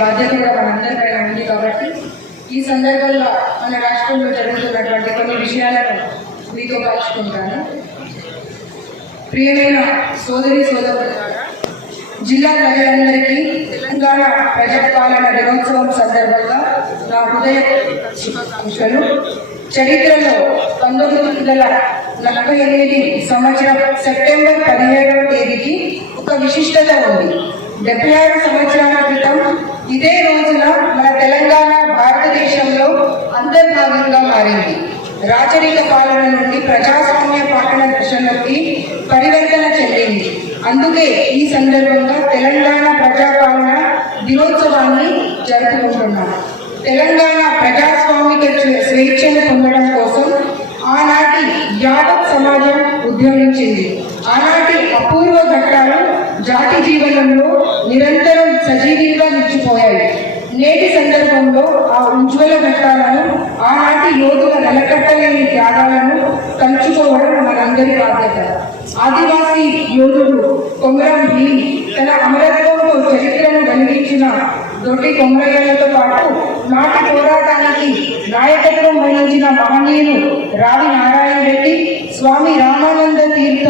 బాధ్యత కూడా మనందరిపై ఉంది కాబట్టి ఈ సందర్భంలో మన రాష్ట్రంలో జరుగుతున్నటువంటి కొన్ని విషయాలను మీతో పంచుకుంటాను. ప్రియమైన సోదరి సోదరులారా జిల్లా ప్రజలందరికీ తెలంగాణ ప్రజాపాలన దినోత్సవం సందర్భంగా నా హృదయ శుభాకాంక్షలు చరిత్రలో పంతొమ్మిది వందల నలభై ఎనిమిది సంవత్సరం సెప్టెంబర్ పదిహేడవ తేదీకి ఒక విశిష్టత ఉంది. డెబ్బై ఆరు సంవత్సరాల క్రితం ఇదే రోజున మన తెలంగాణ భారతదేశంలో అంతర్భాగంగా మారింది. రాచరిక పాలన నుండి ప్రజాస్వామ్య పాలన దశలోకి పరివర్తన చెందింది. అందుకే ఈ సందర్భంగా తెలంగాణ ప్రజాపాలన దినోత్సవాన్ని జరుపుకుంటున్నాం. తెలంగాణ ప్రజాస్వామిక స్వేచ్ఛను పొందడం కోసం ఆనాటి యావత్ సమాజం ఉద్యమించింది. ఆనాటి అపూర్వ ఘట్టాలు జాతి జీవనంలో నిరంతరం సజీవంగా నిలిచిపోయాయి. నేటి సందర్భంలో ఆ ఉజ్వల ఘట్టాలను ఆనాటి యోధుల నెలకట్టలేని త్యాగాలను తలుచుకోవడం మనందరి బాధ్యత. ఆదివాసీ యోధుడు కొమరం భీమ్ తన అమరత్వ చరిత్రను వెలిగించిన దొడ్డి కొమరయ్యలతో పాటు నాటి పోరాటానికి నాయకత్వం వహించిన మహనీయులు రావి నారాయణ రెడ్డి స్వామి రామానంద తీర్థ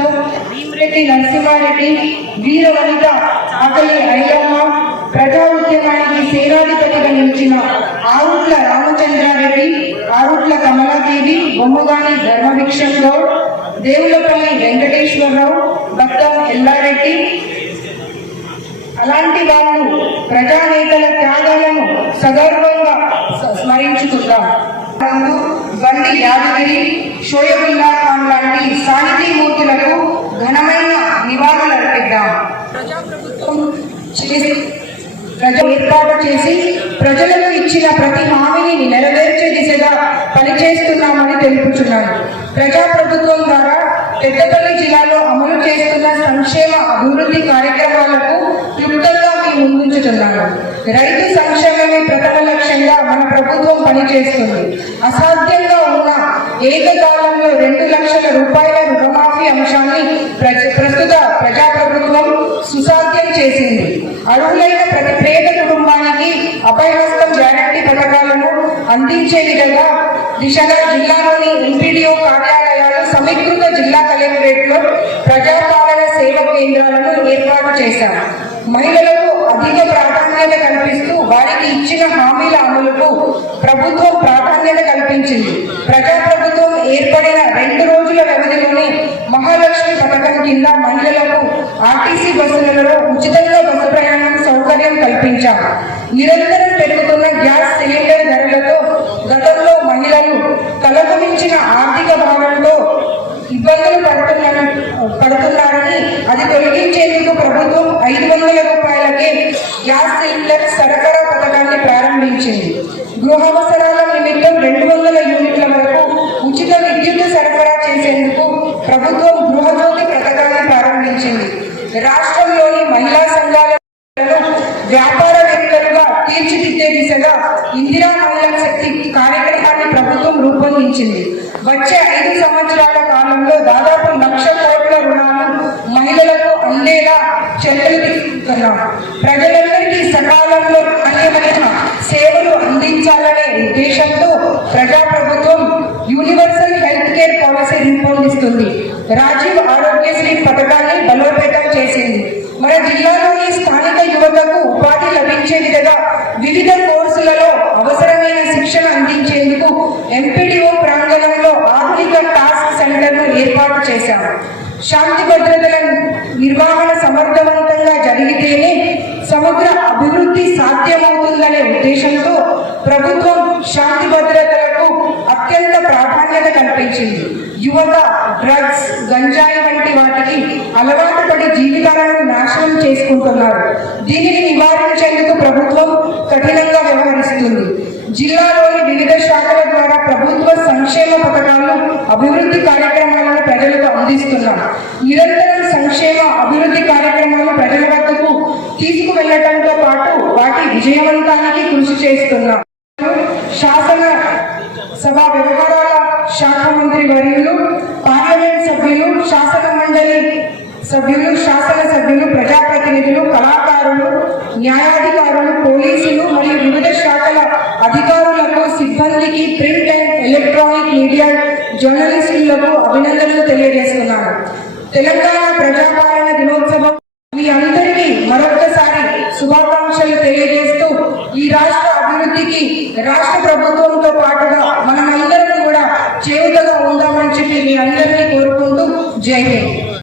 భీమరెడ్డి నరసింహారెడ్డి వీర వనిత ఆకలి ఐలమ్మ ప్రజా ఉద్యమానికి సేనాధిపతిగా నిలిచిన ఆరుట్ల రామచంద్రారెడ్డి ఆరుట్ల కమలాదేవి బొమ్మగాని ధర్మభిక్షం గౌడ్ దేవులపల్లి వెంకటేశ్వరరావు భక్తం ఎల్లారెడ్డి అలాంటి వాళ్ళు ప్రజానేతల త్యాగాలను సగర్వంగా స్మరించుకుందాం. బండి యాదగిరి షోయబుల్లా ఖాన్ లాంటి సాహితీ మూర్తులకు ఘనమైన నివాళులు అర్పిద్దాం. ప్రజలు ప్రజ ఏర్పాటు చేసి ప్రజలకు ఇచ్చిన ప్రతి హామీని నెరవేర్చే దిశగా పనిచేస్తున్నామని తెలుపుచున్నాను. ప్రజాప్రభుత్వం ద్వారా పెద్దపల్లి జిల్లాలో అమలు చేస్తున్న సంక్షేమ అభివృద్ధి కార్యక్రమాలకు క్లుప్తంగా మీ ముందుంచుతున్నాను. రైతు సంక్షేమమే ప్రథమ లక్ష్యంగా మన ప్రభుత్వం పనిచేస్తుంది. అసాధ్యంగా ఉన్న ఏకకాలంలో రెండు లక్షల రూపాయల రుణమాఫీ అంశాన్ని ప్రస్తుత ప్రజాప్రభుత్వం సుసాధ్యం చేసింది. అర్హులైన ప్రతి పేద కుటుంబానికి అభయహస్తం గ్యారంటీ పథకాలు అందించే విధంగా దిశగా జిల్లాలోని ఎంపీడీఓ కార్యాలయాలు సమీకృత జిల్లా కలెక్టరేట్లో ప్రజాపాలన సేవ కేంద్రాలను ఏర్పాటు చేశారు. మహిళలకు అధిక ప్రాధాన్యత కల్పిస్తూ వారికి ఇచ్చిన హామీల అమలుకు ప్రభుత్వం ప్రాధాన్యత కల్పించింది. ప్రజాప్రభుత్వం ఏర్పడిన రెండు రోజుల వ్యవధిలోనే మహాలక్ష్మి పథకం కింద మహిళలకు ఆర్టీసీ బస్సులలో ఉచితంగా బస్సు ప్రయాణం సౌకర్యం కల్పించారు. నిరంతరం పెరుగుతున్న గ్యాస్ మహిళలు మించిన ఆర్థిక భావంలో ఇబ్బందులు పడుతున్నారని పడుతున్నారని అది తొలగించేందుకు ప్రభుత్వం ఐదు వందల రూపాయలకే గ్యాస్ సిలిండర్ సరఫరా పథకాన్ని ప్రారంభించింది. గృహావసరాల నిమిత్తం రెండు వందల యూనిట్ల వరకు ఉచిత విద్యుత్ సరఫరా చేసేందుకు ప్రభుత్వం గృహజ్యోతి పథకాన్ని ప్రారంభించింది. రాష్ట్రంలోని మహిళా సంఘాలను వ్యాపారవేత్తలుగా తీర్చిదిద్దే దిశగా ఇందిరా మహిళా శక్తి కార్యక్రమం రూపొందించింది వచ్చే ఐదు సంవత్సరాల కాలంలో దాదాపు లక్ష కోట్ల రుణాలు మహిళలకు అందేలా చర్యలు తీసుకుంటున్నాం. ప్రజలందరికీ సకాలంలో నాణ్యమైన సేవలు అందించాలనే ఉద్దేశంతో ప్రజాప్రభుత్వం యూనివర్సల్ హెల్త్ కేర్ పాలసీ రూపొందిస్తుంది. రాజీవ్ ఆరోగ్యశ్రీ పథకాన్ని బలోపేతం చేసింది మన జిల్లాలోని స్థానిక యువతకు ఉపాధి లభించే విధంగా వివిధ కోర్సులలో అవసరమైన శిక్షణ అందించేందుకు ఎంపీ ఏర్పాటు శాంతి భద్రతల నిర్వహణ సమర్థవంతంగా జరిగితేనే సమగ్ర అభివృద్ధి సాధ్యమవుతుందనే ఉద్దేశంతో ప్రభుత్వం శాంతి భద్రతలకు అత్యంత ప్రాధాన్యత కల్పించింది. యువత డ్రగ్స్ గంజాయి వంటి వాటికి అలవాటు పడి జీవితాలను నాశనం చేసుకుంటున్నారు. దీనిని నివారించేందుకు ప్రభుత్వం కఠినంగా వ్యవహరిస్తుంది. జిల్లాలోని వివిధ శాఖల ద్వారా ప్రభుత్వ సంక్షేమ పథకాలు అభివృద్ధి కార్యక్రమాలను ప్రజలకు అందిస్తున్నాం నిరంతరం సంక్షేమ అభివృద్ధి కార్యక్రమాలు ప్రజల వద్దకు తీసుకువెళ్ళటంతో పాటు వాటి విజయవంతానికి కృషి చేస్తున్నాం శాసన సభ వ్యవహారాల శాఖ మంత్రి వర్యులు పార్లమెంట్ సభ్యులు శాసన మండలి సభ్యులు శాసన సభ్యులు ప్రజాప్రతినిధులు కళాకారులు న్యాయాధికారులు పోలీసులు మరియు వివిధ శాఖల అధికారులకు సిబ్బందికి ప్రింట్ అండ్ ఎలక్ట్రానిక్ మీడియా జర్నలిస్టులకు అభినందనలు తెలియజేస్తున్నాను. తెలంగాణ ప్రజాపాలన దినోత్సవం మీ అందరికీ మరొకసారి శుభాకాంక్షలు తెలియజేస్తూ ఈ రాష్ట్ర అభివృద్ధికి రాష్ట్ర ప్రభుత్వంతో పాటుగా మనమందరం కూడా చేయుతగా ఉందామని చెప్పి మీ అందరినీ కోరుకుంటూ జై హింద్.